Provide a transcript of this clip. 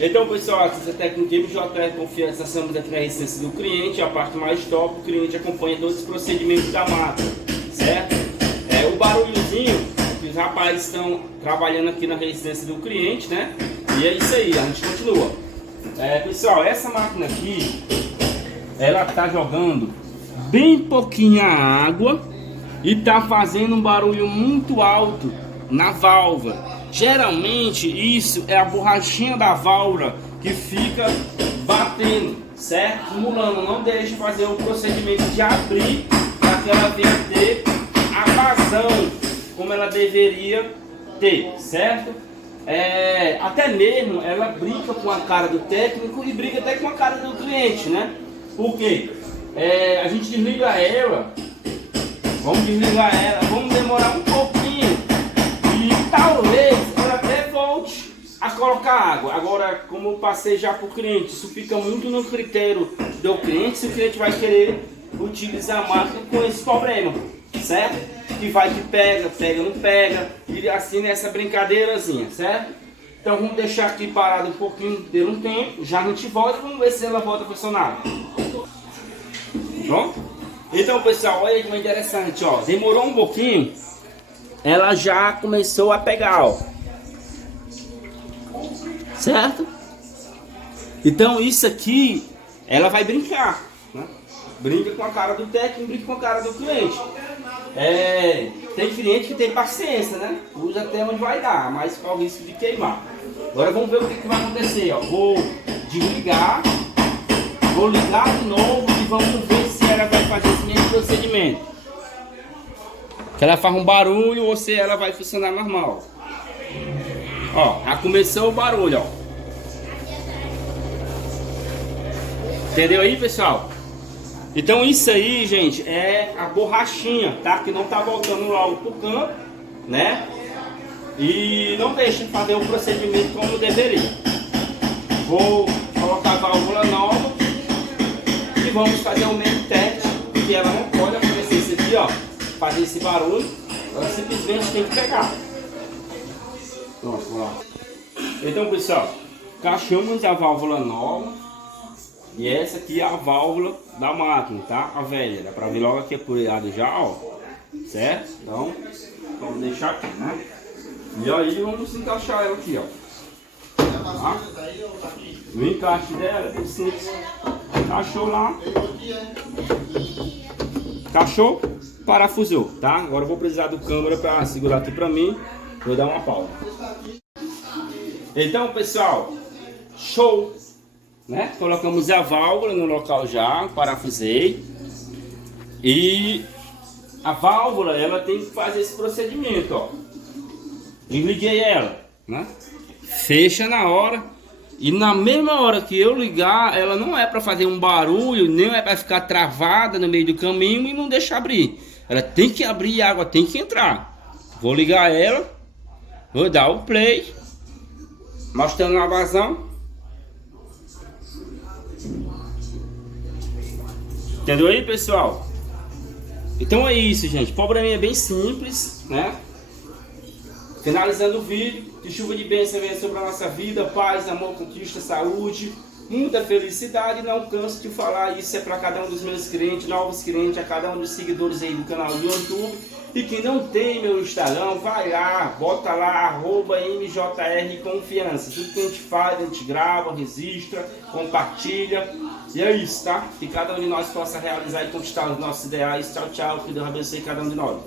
Então, pessoal, essa técnica MJR Confiança, estamos aqui na resistência do cliente, a parte mais top, o cliente acompanha todos os procedimentos da máquina, certo? O barulhozinho que os rapazes estão trabalhando aqui na resistência do cliente, né? E é isso aí, a gente continua. Pessoal, essa máquina aqui, ela tá jogando bem pouquinha água e tá fazendo um barulho muito alto na válvula. Geralmente isso é a borrachinha da válvula que fica batendo, certo? Simulando, não deixe fazer o procedimento de abrir para que ela venha ter a vazão como ela deveria ter, certo? Até mesmo ela brinca com a cara do técnico e brinca até com a cara do cliente, né? Por quê? A gente desliga ela, vamos desligar ela, vamos demorar um pouquinho e talvez ela até volte a colocar água. Agora, como eu passei já para o cliente, isso fica muito no critério do cliente, se o cliente vai querer utilizar a máquina com esse problema, certo? Que vai que pega, não pega, e assim nessa brincadeirazinha, certo? Então vamos deixar aqui parado um pouquinho, ter um tempo, já a gente volta, vamos ver se ela volta a funcionar. Pronto? Então, pessoal, olha que interessante, ó, demorou um pouquinho, ela já começou a pegar, ó, certo? Então isso aqui, ela vai brincar, né? Brinca com a cara do técnico, brinca com a cara do cliente. Tem cliente que tem paciência, né? Usa até onde vai dar, mas com o risco de queimar. Agora vamos ver o que vai acontecer, ó. Vou desligar, vou ligar de novo e vamos ver se ela vai fazer esse mesmo procedimento. Se ela faz um barulho ou se ela vai funcionar normal. Ó, já começou o barulho, ó. Entendeu aí, pessoal? Então isso aí, gente, é a borrachinha, tá? Que não tá voltando logo pro canto, né? E não deixem fazer o procedimento como deveria. Vou colocar a válvula nova e vamos fazer o mesmo teste, porque ela não pode acontecer isso aqui, ó, fazer esse barulho, ela simplesmente tem que pegar. Pronto, vamos lá. Então, pessoal, encaixamos a válvula nova. E essa aqui é a válvula da máquina, tá? A velha, dá pra ver logo aqui apurado já, ó. Certo? Então, vamos deixar aqui, né? E aí vamos encaixar ela aqui, ó. Tá? O encaixe dela é bem simples. Encaixou lá. Encaixou, parafusou, tá? Agora eu vou precisar do câmera pra segurar aqui pra mim. Vou dar uma pausa. Então, pessoal, show! Né? Colocamos a válvula no local já, parafusei. E a válvula, ela tem que fazer esse procedimento, ó. Desliguei ela, né? Fecha na hora. E na mesma hora que eu ligar, ela não é para fazer um barulho, nem é para ficar travada no meio do caminho e não deixar abrir. Ela tem que abrir e a água tem que entrar. Vou ligar ela, vou dar o play, mostrando a vazão. Entendeu aí, pessoal? Então é isso, gente. O problema é bem simples, né? Finalizando o vídeo, que chuva de bênção venha sobre a nossa vida, paz, amor, conquista, saúde, muita felicidade. Não canso de falar, isso é para cada um dos meus clientes, novos clientes, a cada um dos seguidores aí do canal do YouTube. E quem não tem meu Instagram, vai lá, bota lá, @MJR Confiança. Tudo que a gente faz, a gente grava, registra, compartilha. E é isso, tá? Que cada um de nós possa realizar e conquistar os nossos ideais. Tchau, tchau. Que Deus abençoe cada um de nós.